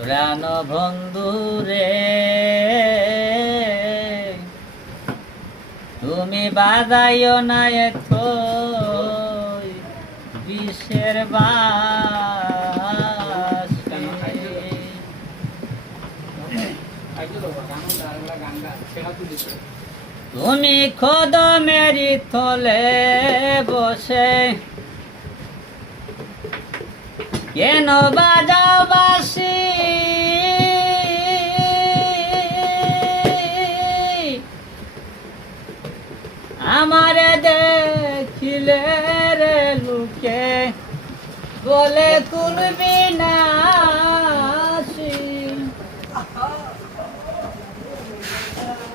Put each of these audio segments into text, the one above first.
প্রাণ বন্ধু রে তুমি বাজাইও না এতো বিষের বাঁশি। তুমি কদমেরি তলে বসে কেন বাজাও বাঁশি? আমারে দেখিলে রে লুকে বলে তুলবি না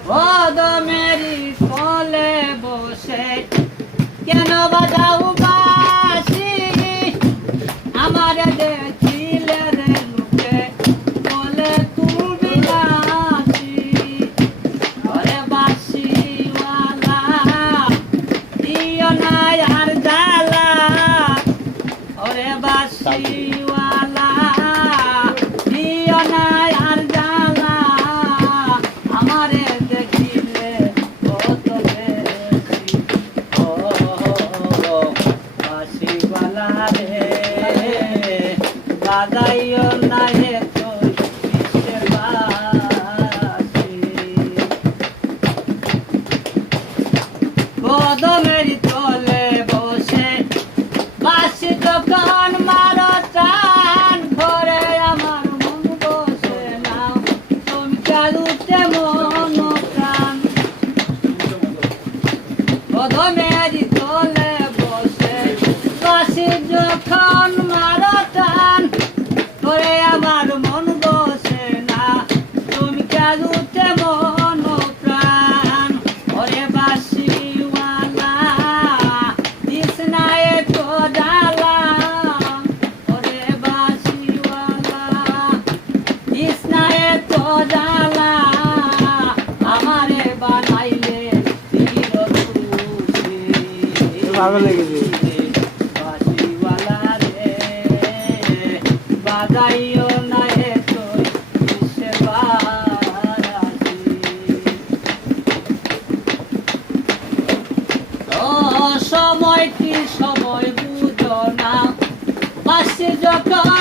কদমেরি তলে বসে কেন বাজাও বাঁশি? আমারে দেখিলে রে লুকে বলে তুলবি না ওরে বাঁশিওয়ালা দিও না আর জ্বালা। ওরে বাঁশিওয়ালা দিও না আর জ্বালা। আমারে দেখিলে কত বেশি ও বাঁশিওয়ালা রে বাজাইও না এতো বিষের বাঁশি। কদমেরি তলে বসে বাঁশি যখন মারো টান করে আমার মন বসে না তুমি চালুতে মন প্রাণ। কদমেরি তলে বসে বাঁশি যখন মারো টান করে আমার মন বসে না তুমি চালুতে মন প্রাণ। ওরে বাঁশিওয়ালা দিস না এতো জ্বালা। ওরে বাঁশিওয়ালা দিস না এতো জ্বালা। আমারে বানাইলে চিরদুষী। ভালো লেগেছে। বাঁশিওয়ালা রে বাজাইও না এতো বিষের বাঁশি। ও সময় কি সময় বুঝো না বাঁশি যখন